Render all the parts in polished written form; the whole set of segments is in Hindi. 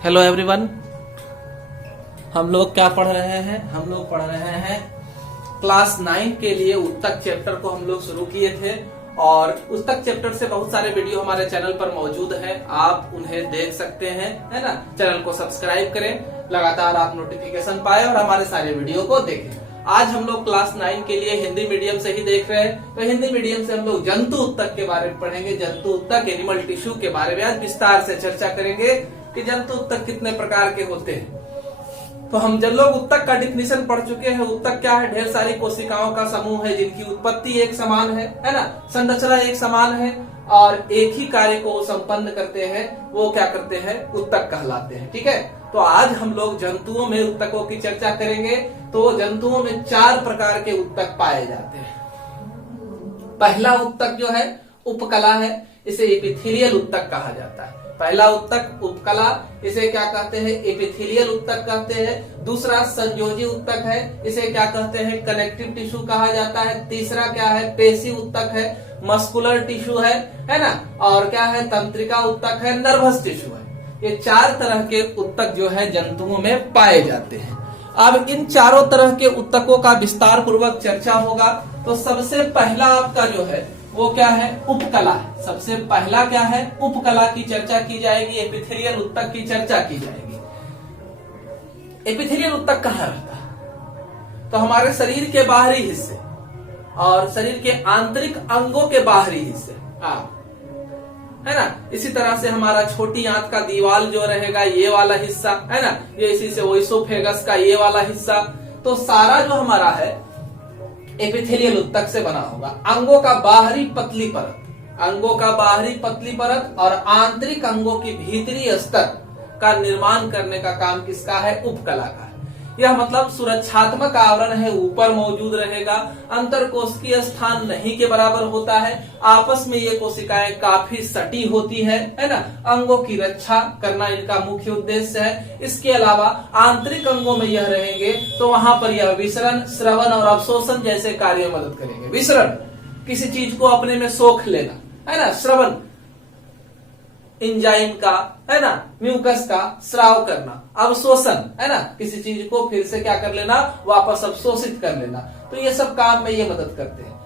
Hello everyone. हम लोग क्या पढ़ रहे हैं? हम लोग पढ़ रहे हैं क्लास 9 के लिए उत्तक चैप्टर को हम लोग शुरू किए थे और उत्तक चैप्टर से बहुत सारे वीडियो हमारे चैनल पर मौजूद हैं, आप उन्हें देख सकते हैं, है ना। चैनल को सब्सक्राइब करें, लगातार आप नोटिफिकेशन पाए और हमारे सारे वीडियो को देखें। आज हम लोग क्लास 9 के लिए हिंदी मीडियम से ही देख रहे हैं, तो हिंदी मीडियम से हम लोग जंतु उत्तक के बारे में पढ़ेंगे। जंतु उत्तक एनिमल टिश्यू के बारे में आज विस्तार से चर्चा करेंगे कि जंतु उत्तक कितने प्रकार के होते हैं। तो हम जब लोग उत्तक का डिफिनीशन पढ़ चुके हैं। उत्तक क्या है? ढेर सारी कोशिकाओं का समूह है जिनकी उत्पत्ति एक समान है ना, संरचना एक समान है और एक ही कार्य को संपन्न करते हैं, वो क्या करते हैं? उत्तक कहलाते हैं। ठीक है, तो आज हम लोग जंतुओं में उत्तकों की चर्चा करेंगे। तो जंतुओं में 4 प्रकार के उत्तक पाए जाते हैं। पहला उत्तक जो है उपकला है, इसे एपिथेलियल उत्तक कहा जाता है। पहला उत्तक उपकला, इसे क्या कहते हैं? एपिथेलियल उत्तक कहते हैं। दूसरा संयोजी उत्तक है, इसे क्या कहते हैं? कनेक्टिव टिश्यू कहा जाता है। तीसरा क्या है? पेशी उत्तक है, मस्कुलर टिश्यू है ना। और क्या है? तंत्रिका उत्तक है, नर्वस टिश्यू है। ये 4 तरह के उत्तक जो है जंतुओं में पाए जाते हैं। अब इन चारों तरह के उत्तकों का विस्तार पूर्वक चर्चा होगा। तो सबसे पहला आपका जो है वो क्या है? उपकला। सबसे पहला क्या है? उपकला की चर्चा की जाएगी, एपिथेलियल उत्तक की चर्चा की जाएगी। एपिथेलियल उत्तक कहाँ रहता है? तो हमारे शरीर के बाहरी हिस्से और शरीर के आंतरिक अंगों के बाहरी हिस्से, है ना। इसी तरह से हमारा छोटी आंत का दीवाल जो रहेगा, ये वाला हिस्सा, है ना, ये इसी से ओइसोफेगस का ये वाला हिस्सा, तो सारा जो हमारा है एपिथेलियल उत्तक से बना होगा। अंगों का बाहरी पतली परत, अंगों का बाहरी पतली परत और आंतरिक अंगों की भीतरी स्तर का निर्माण करने का काम किसका है? उपकला का है। यह मतलब सुरक्षात्मक आवरण है, ऊपर मौजूद रहेगा, अंतरकोशिकीय स्थान नहीं के बराबर होता है, आपस में ये कोशिकाएं काफी सटी होती है ना। अंगों की रक्षा करना इनका मुख्य उद्देश्य है। इसके अलावा आंतरिक अंगों में यह रहेंगे तो वहां पर यह विसरण, श्रवण और अवशोषण जैसे कार्य में मदद करेंगे। विसरण, किसी चीज को अपने में सोख लेना, है ना। श्रवण, एंजाइम का, है ना, म्यूकस का स्राव करना। अवशोषण, है ना, किसी चीज को फिर से क्या कर लेना? वापस अवशोषित कर लेना। तो ये सब काम में ये मदद करते हैं।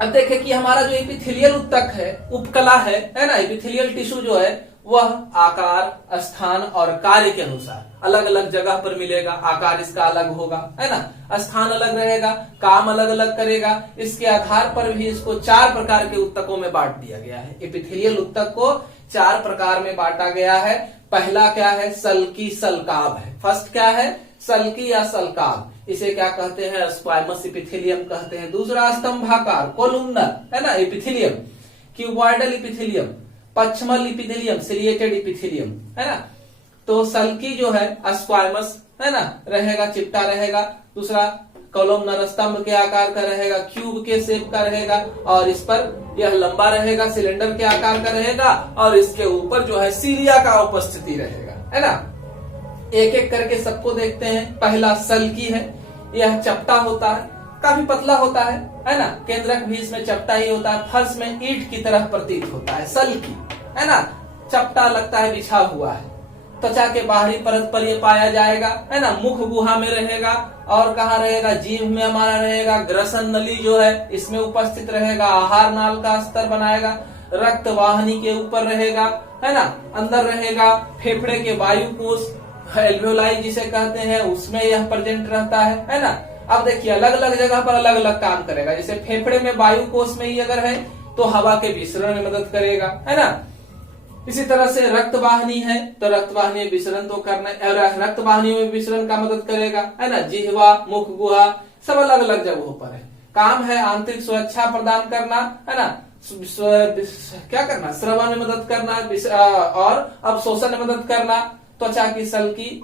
अब देखें कि हमारा जो एपिथेलियल उत्तक है, उपकला है ना, एपिथेलियल टिश्यू जो है वह आकार, स्थान और कार्य के अनुसार अलग अलग जगह पर मिलेगा। आकार इसका अलग होगा, है ना, स्थान अलग रहेगा, काम अलग अलग करेगा। इसके आधार पर भी इसको 4 प्रकार के उत्तकों में बांट दिया गया है। एपिथेलियल उत्तक को 4 प्रकार में बांटा गया है। पहला क्या है? सल्की सल्काब है। फर्स्ट क्या है? सल्की या सल्काब, इसे क्या कहते हैं? स्क्वायमस एपिथेलियम कहते हैं। दूसरा स्तंभाकार, कोलुमनर, है ना, एपिथेलियम। क्यूबॉइडल एपिथेलियम, पश्चिमल एपिथेलियम, सिलिएटेड एपिथेलियम, है ना। तो सल्की जो है स्क्वायमस, है ना, रहेगा, चिपटा रहेगा। दूसरा कोलुमनर, स्तंभ के आकार का रहेगा, क्यूब के शेप का रहेगा और इस पर यह लंबा रहेगा, सिलेंडर के आकार का रहेगा और इसके ऊपर जो है सीलिया का उपस्थिति रहेगा, है ना। एक एक करके सबको देखते हैं। पहला सल्की है, यह चपटा होता है, काफी पतला होता है ना। केंद्रक भी इसमें चपटा ही होता है, फर्श में ईंट की तरह प्रतीत होता है। सल्की, है ना, चपटा लगता है, बिछा हुआ है। त्वचा के बाहरी परत पर यह पाया जाएगा, है ना। मुख गुहा में रहेगा और कहाँ रहेगा? जीभ में हमारा रहेगा। ग्रसन नली जो है इसमें उपस्थित रहेगा, आहार नाल का स्तर बनाएगा। रक्त वाहिनी के ऊपर रहेगा, है ना। अंदर रहेगा फेफड़े के वायु कोश, एल्वेओलाई जिसे कहते हैं, उसमें यह प्रेजेंट रहता है ना। अब देखिए अलग अलग जगह पर अलग अलग काम करेगा। जैसे फेफड़े में वायु कोश में ही अगर है तो हवा के विसरण में मदद करेगा, है ना। इसी तरह से रक्त वाहिनी है तो रक्त वाहिनी विसरण तो करना, रक्त वाहिनी में विसरण का मदद करेगा, है ना। जिह्वा, मुख गुहा सब अलग अलग जगहों पर है। काम है आंतरिक सुरक्षा प्रदान करना, है ना। क्या करना? श्रवण में मदद करना और अवशोषण में मदद करना। त्वचा की सल्की,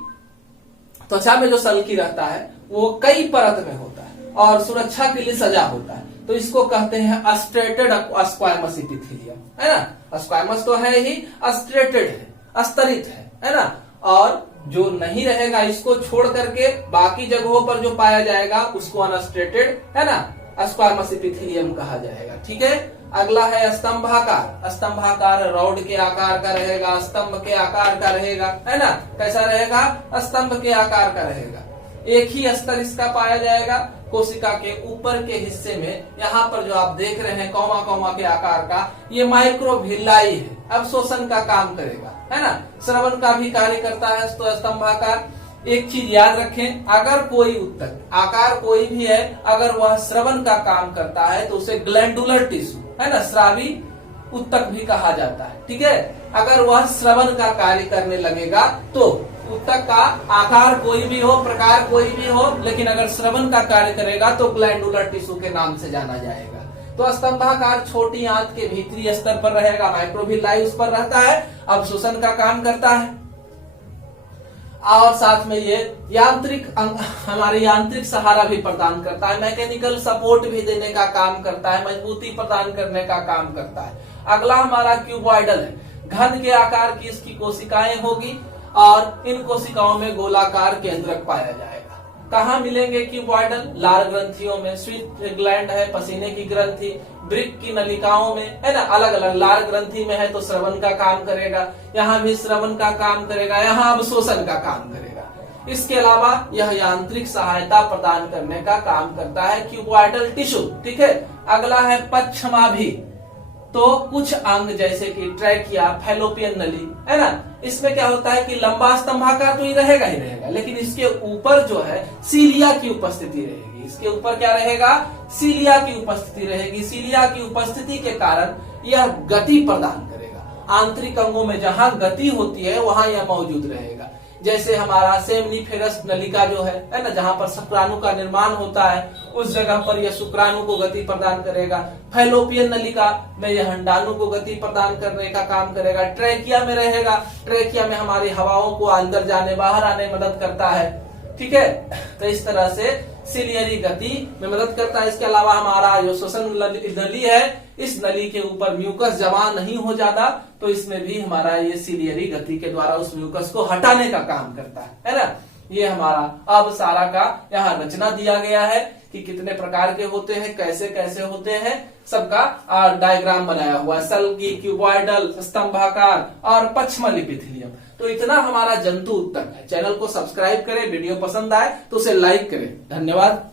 त्वचा में जो सल्की रहता है वो कई परत में होता है और सुरक्षा के लिए सजा होता है। तो इसको कहते हैं अस्ट्रेटेड स्क्वायमस एपिथेलियम, है ना। स्क्वायमस तो है ही, अस्ट्रेटेड है, अस्तरित है ना। और जो नहीं रहेगा इसको छोड़ करके बाकी जगहों पर जो पाया जाएगा उसको अनस्ट्रेटेड, है ना, स्क्वायमस एपिथेलियम कहा जाएगा। ठीक है, अगला है स्तंभाकार। स्तंभाकार रॉड के आकार का रहेगा, स्तंभ के आकार का रहेगा, है ना। कैसा रहेगा? स्तंभ के आकार का रहेगा। एक ही स्तर इसका पाया जाएगा। कोशिका के ऊपर के हिस्से में यहाँ पर जो आप देख रहे हैं कौमा कौमा के आकार का, ये माइक्रोविल्लाई है, अवशोषण का काम करेगा, है ना। श्रवण का भी कार्य करता है तो स्तंभाकार। एक चीज याद रखें, अगर कोई उत्तक आकार कोई भी है, अगर वह श्रवण का काम करता है तो उसे ग्लैंडुलर टिश्यू, है ना, श्रावी उत्तक भी कहा जाता है। ठीक है, अगर वह श्रवण का कार्य करने लगेगा तो उत्तक का आकार कोई भी हो, प्रकार कोई भी हो, लेकिन अगर श्रवण का कार्य करेगा तो ग्लैंडुलर टिश्यू के नाम से जाना जाएगा। तो स्तंभाकार छोटी आंत के भीतरी स्तर पर रहेगा, माइक्रोविल्लाई उस पर रहता है, अवशोषण का काम करता है। और साथ में ये यांत्रिक हमारे यांत्रिक सहारा भी प्रदान करता है, मैकेनिकल सपोर्ट भी देने का काम करता है, मजबूती प्रदान करने का काम करता है। अगला हमारा क्यूबॉइडल है। घन के आकार की इसकी कोशिकाएं होगी और इन कोशिकाओं में गोलाकार केंद्रक पाया जाएगा। कहाँ मिलेंगे क्यूबॉइडल? लार ग्रंथियों में, स्वीट ग्लैंड है, पसीने की ग्रंथि, ब्रिक की नलिकाओं में, है ना, अलग अलग। लार ग्रंथि में है तो श्रवण का काम करेगा, यहाँ भी श्रवण का काम करेगा, यहाँ अवशोषण का काम करेगा। इसके अलावा यह यांत्रिक सहायता प्रदान करने का काम करता है क्यूबॉइडल टिश्यू। ठीक है, अगला है पक्षमाभि। तो कुछ अंग जैसे कि ट्रैकिया, फैलोपियन नली, है ना, इसमें क्या होता है कि लंबा स्तंभाकार तो ही रहेगा, लेकिन इसके ऊपर जो है सीलिया की उपस्थिति रहेगी। इसके ऊपर क्या रहेगा? सीलिया की उपस्थिति रहेगी। सीलिया की उपस्थिति के कारण यह गति प्रदान करेगा। आंतरिक अंगों में जहां गति होती है वहां यह मौजूद रहेगा। जैसे हमारा सेमनीफेरस नलिका जो है ना, जहां पर शुक्राणु का निर्माण होता है, उस जगह पर यह शुक्राणु को गति प्रदान करेगा। फैलोपियन नलिका में यह अंडाणु को गति प्रदान करने का काम करेगा। ट्रैकिया में रहेगा, ट्रैकिया में हमारी हवाओं को अंदर जाने बाहर आने में मदद करता है। ठीक है, तो इस तरह से सिलियरी गति में मदद करता है। इसके अलावा हमारा जो श्वसन नली है, इस नली के ऊपर म्यूकस जमा नहीं हो जाता, तो इसमें भी हमारा ये सिलियरी गति के द्वारा उस म्यूकस को हटाने का काम करता है ना। ये हमारा अब सारा का यहाँ रचना दिया गया है कि कितने प्रकार के होते हैं, कैसे कैसे होते हैं, सबका डायग्राम बनाया हुआ है। सल्गी, क्यूबॉइडल, स्तंभाकार और पक्षमल एपिथेलियम। तो इतना हमारा जंतु उत्तक है। चैनल को सब्सक्राइब करें, वीडियो पसंद आए तो उसे लाइक करें। धन्यवाद।